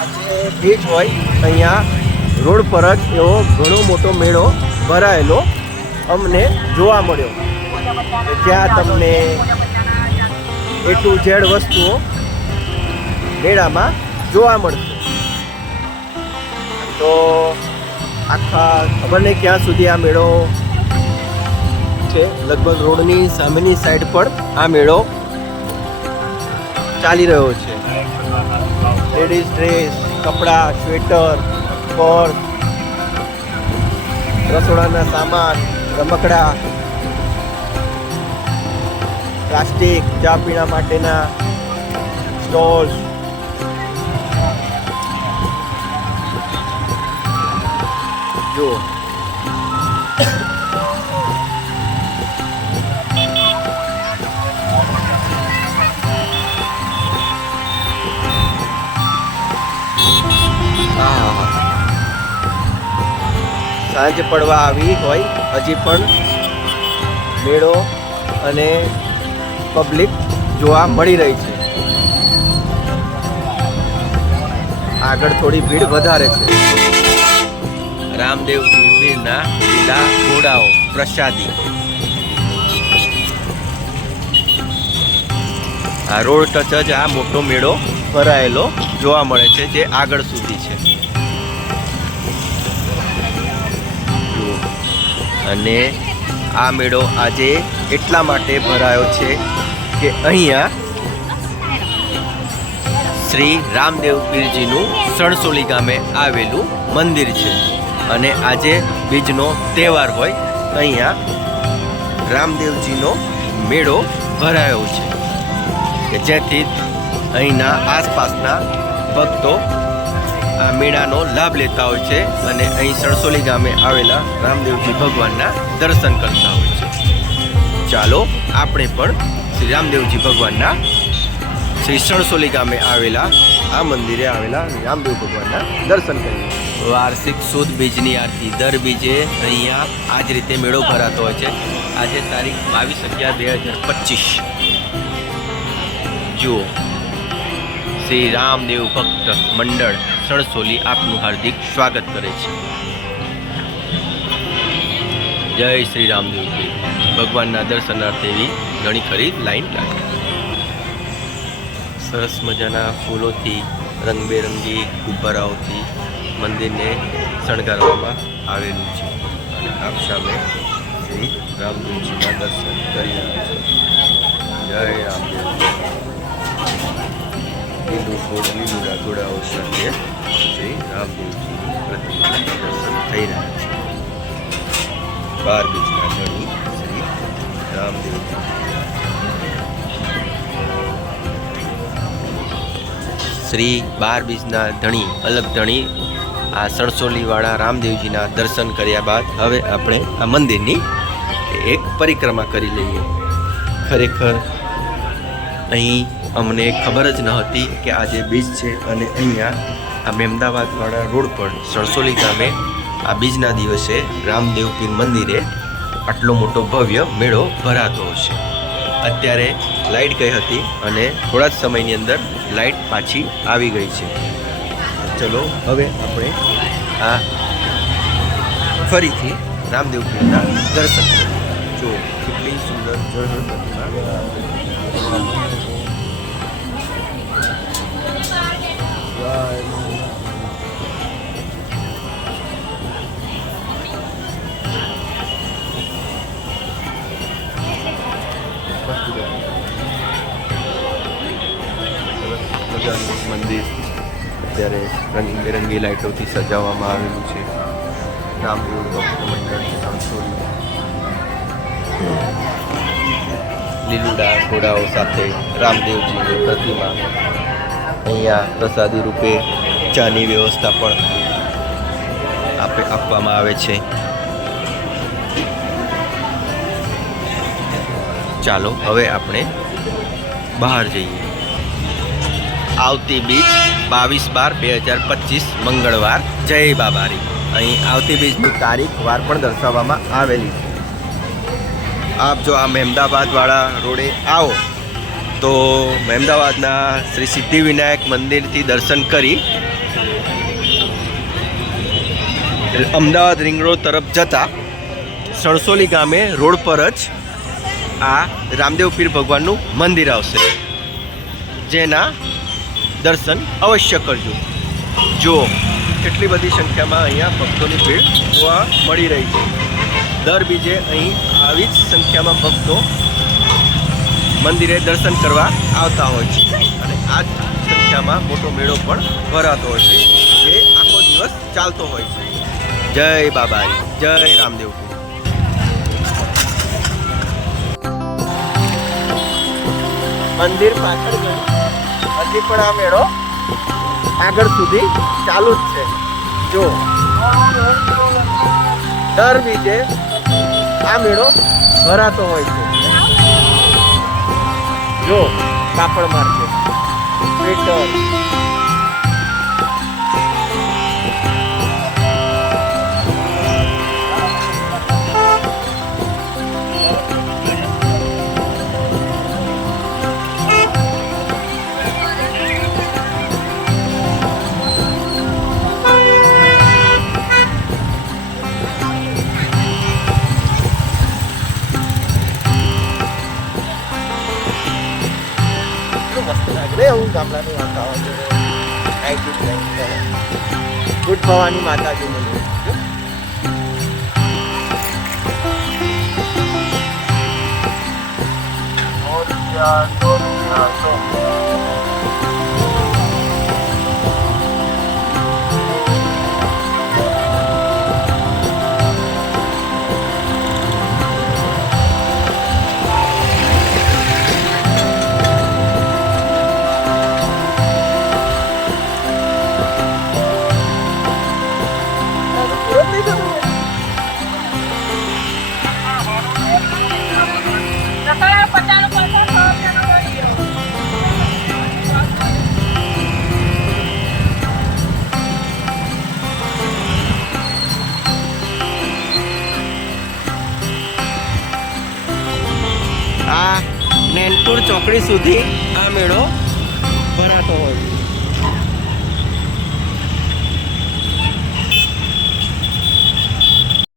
આજે બીચ હોય અહીંયા રોડ પર જ એવો ઘણો મોટો મેળો ભરાયેલો અમને જોવા મળ્યો. જ્યાં તમને એ ટુ ઝેડ વસ્તુઓ મેળામાં જોવા મળશે. તો આખા ખબર નહીં ક્યાં સુધી આ મેળો છે. લગભગ રોડની સામેની સાઈડ પર આ મેળો ચાલી રહ્યો છે. લેડીઝ ડ્રેસ કપડાં, સ્વેટર, પર્સ, રસોડાના સામાન, રમકડા, પ્લાસ્ટિક, ચા પીણા માટેના સ્ટોલ્સ. જુઓ. સાંજ પડવા આવી હોય, હજી પણ મેળો અને પબ્લિક જોવા મળી રહી છે. આગળ થોડી ભીડ વધારે છે. રામદેવ પીરના લીલા ઘોડાઓ, પ્રસાદી. આ રોડ ટચ જ આ મોટો મેળો ભરાયેલો જોવા મળે છે, જે આગળ સુધી છે. અને આ મેળો આજે એટલા માટે ભરાયો છે કે અહીંયા શ્રી રામદેવ પીરજીનું સણસોલી ગામે આવેલું મંદિર છે. અને આજે બીજનો તહેવાર હોય, અહીંયા રામદેવજીનો મેળો ભરાયો છે. કે જેથી અહીંના આસપાસના ભક્તો આ મેળાનો લાભ લેતા હોય છે અને અહીં સણસોલી ગામે આવેલા રામદેવજી ભગવાનના દર્શન કરતા હોય છે. ચાલો આપણે પણ શ્રી રામદેવજી ભગવાનના શ્રી સણસોલી ગામે આવેલા, આ મંદિરે આવેલા રામદેવ ભગવાનના દર્શન કરીએ. વાર્ષિક સુદ બીજની આરતી. દર બીજે અહીંયા આ જ રીતે મેળો ભરાતો હોય છે. આજે તારીખ બાવીસ અગિયાર, બે હજાર પચીસ. જુઓ. શ્રી રામદેવ ભક્ત મંડળ સણસોલી આપનું હાર્દિક સ્વાગત કરે છે. જય શ્રી રામદેવ ભગવાનના દર્શનાર્થે એવી ઘણી ખરી લાઈન લાગી સરસ મજાના ફૂલોથી, રંગબેરંગી ગુબ્બારાઓથી મંદિરને શણગારવામાં આવેલું છે. અને આપ સામે શ્રી રામદેવજીના દર્શન કરી રહ્યા છે. જય રામદેવ લીલું ફૂલ લીલું રાગોડાઓ સાથે શ્રી રામદેવજીની પ્રતિમાના દર્શન થઈ રહ્યા છે. બાર બીજના ધણી શ્રી રામદેવજી. શ્રી બાર બીજના ધણી, અલગ ધણી, આ સણસોલીવાળા રામદેવજીના દર્શન કર્યા બાદ હવે આપણે આ મંદિરની એક પરિક્રમા કરી લઈએ. ખરેખર અહીં અમને ખબર જ ન હતી કે આજે બીજ છે અને અહીંયા આ મહેમદાવાદવાળા રોડ પર સરસોલી ગામે આ બીજના દિવસે રામદેવ પીર મંદિરે આટલો મોટો ભવ્ય મેળો ભરાતો હશે. અત્યારે લાઇટ ગઈ હતી અને થોડા જ સમયની અંદર લાઇટ પાછી આવી ગઈ છે. ચલો, હવે આપણે આ ફરીથી રામદેવ પીરના દર્શન જો કેટલી સુંદર જળ પ્રતિમા મજાનું મંદિર અત્યારે રંગબેરંગી લાઇટોથી સજાવવામાં આવેલું છે. રામદેવ ભક્ત મંડળ રણછોડી લીલુડા ઘોડાઓ સાથે રામદેવજીની પ્રતિમા અહીંયા પ્રસાદી રૂપે ચાની વ્યવસ્થા પણ આપે આપવામાં આવે છે. ચાલો, હવે આપણે બહાર જઈએ. આવતી બીચ બાવીસ બાર બે હજાર પચીસ મંગળવાર. જય બાબારી. અહીં આવતી બીજની તારીખ વાર પણ દર્શાવવામાં આવેલી છે. આપ જો આ મહેમદાબાદવાળા રોડે આવો. તો અમદાવાદના શ્રી સિદ્ધિવિનાયક મંદિરથી દર્શન કરી અમદાવાદ રિંગ રોડ તરફ જતા સણસોલી ગામે રોડ પર જ આ રામદેવ પીર ભગવાનનું મંદિર આવશે. જેના દર્શન અવશ્ય કરજો. જો કેટલી બધી સંખ્યામાં અહીંયા ભક્તોની ભીડ જોવા મળી રહી છે. દર બીજે અહીં આવી જ સંખ્યામાં ભક્તો મંદિરે દર્શન કરવા આવતા હોય છે. અને આ જ સંખ્યામાં મોટો મેળો પણ ભરાતો હોય છે, જે આખો દિવસ ચાલતો હોય છે. જય બાબા જય રામદેવ મંદિર પાછળ ગયું. હજી પણ આ મેળો આગળ સુધી ચાલુ જ છે. જો, દર બીજે આ મેળો ભરાતો હોય છે. જો કાપડ માર્કેટ સ્વેટર એવું ગામડાનું વાતાવરણ ગુડ ભવાની માતાજી મંદિર જો. પૂરો જ આ નેનપુર ચોકડી સુધી આ મેળો ભરાતો હોય.